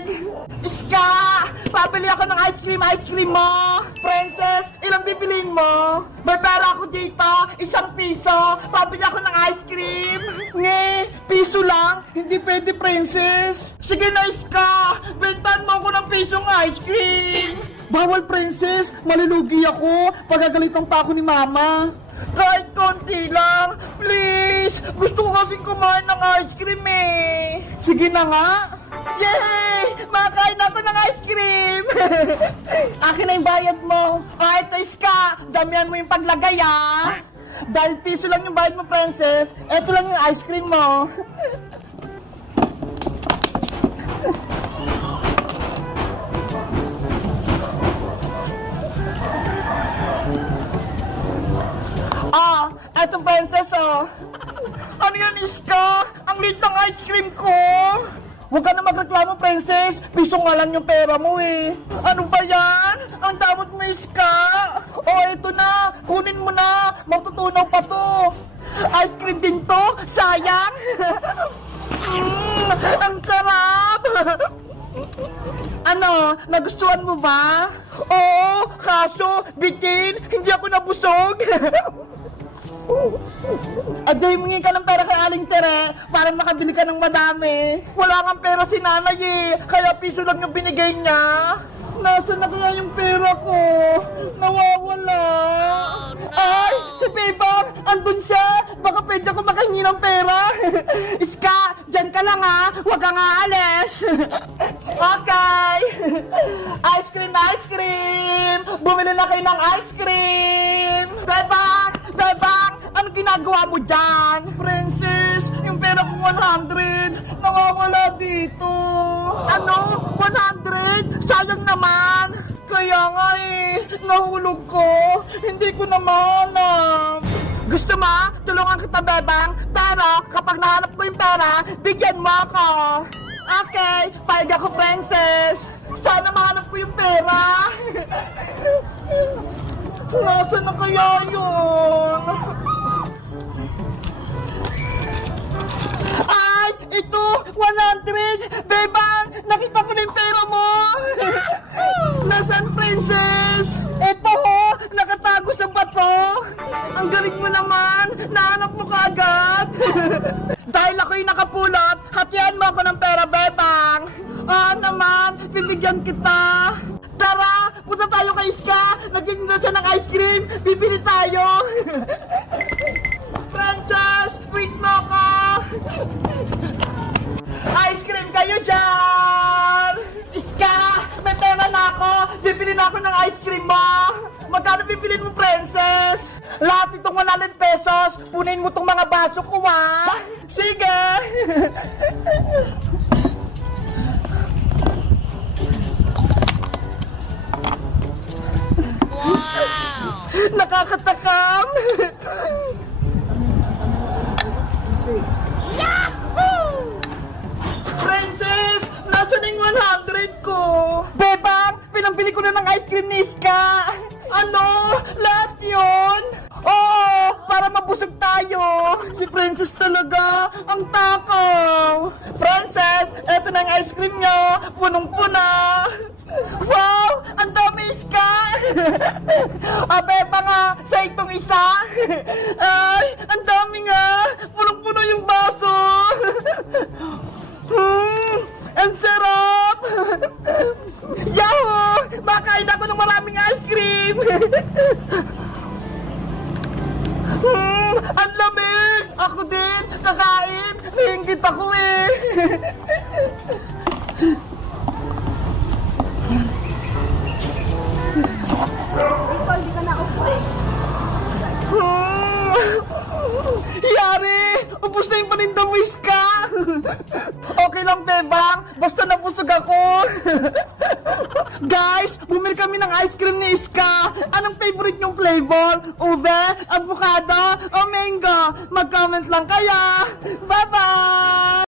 lamig! Iska! Pabili ako ng ice cream mo! Princess, ilang bibiliin mo? May pera ako dito, 1 piso! Pabili ako ng ice cream! Nge, piso lang? Hindi pwede, Princess! Sige na, Iska! Bentan mo ako ng pisong ice cream! Bawal, Princess! Malulugi ako! Pagagalitan pa ako ni Mama! Kahit konti lang! Please! Gusto ko kasing kumain ng ice cream eh! Sige na nga! Yay! Makakain ako ng ice cream! Akin na yung bayad mo! Kahit Iska, damihan mo yung paglagay ah! Dahil piso lang yung bayad mo, Princess, eto lang yung ice cream mo! Eto, Princess, oh. Ano yan, Iska? Ang liit ng ice cream ko. Huwag ka na magreklamo, Princess. Piso nga lang yung pera mo, eh. Ano ba yan? Ang damot mo, Iska. Oh, eto na. Kunin mo na. Matutunaw pa to. Ice cream din to. Sayang. Ang sarap. Ano? Nagustuhan mo ba? Oo, kaso, bitin. Hindi ako nabusog. Aday, mungi ka ng pera kay Aling Tere para makabili ka ng madami. Wala kang pera si nanay eh, kaya piso lang yung binigay niya. Nasaan na kaya yung pera ko? Nawawala. Ay, si Bebang, andun siya. Baka pwede ako makahingi ng pera. Iska, dyan ka lang ha. Huwag kang aalis. Okay. Ice cream, ice cream. Bumili na kayo ng ice cream. Bebang, Bebang, ano ginagawa mo dyan? Princess, yung pera ko 100, nawawala dito. Ano? 100? Sayang naman. Kaya nga eh, nahulog ko. Hindi ko na mahanap. Gusto mo? Tulungan kita, Bebang. Pero kapag nahanap ko yung pera, bigyan mo ako. Okay, payag ako, Princess. Sana mahanap ko yung pera. Nasaan na kaya yun? Ay! Ito! 100! Bebang! Nakita ko na yung pera mo! Nasaan, Princess? Ito ho! Nakatago sa bato! Ang galing mo naman! Nahanap mo kaagad! Dahil ako'y nakapulot, hatian mo ako ng pera, Bebang! Naman! Bibigyan kita! Tara! Punta tayo kay Iska! Nagtitinda siya ng ice cream! Bibili tayo! Princess! Wait mo ako! Ice cream kayo dyan! Iska! May pera na ako! Bibili na ako ng ice cream mo! Magkano bibilin mo, Princess? Lahat itong 100 pesos! Punin mo itong mga baso ko, ha? Sige! Wow! Nakakatakam! Yahoo! Princess! Nasaan yung 100 ko? Bebang! Pinambili ko na ng ice cream ni Iska! Ano? Lahat yun? Oo! Para mabusog tayo! Si Princess talaga! Ang takaw! Princess! Eto na yung ice cream nyo! Punong-puna! Wow! Ang dami, Iska! Beba nga! Sa itong isa! Ay! Ang dami nga! Punong-puno yung baso! Ang sarap! Yahoo! Makain ako ng maraming ice cream! Ang lamig! Ako din! Kakain! Nainggit ako eh! Hindi ka na upo eh. Yari! Ubus na yung paninda mo, Iska! Okay lang, Bebang. Basta nabusog ako. Guys, bumili kami ng ice cream ni Iska. Anong favorite nyong flavor? Ube, avocado, o mango? Mag-comment lang kaya. Bye-bye!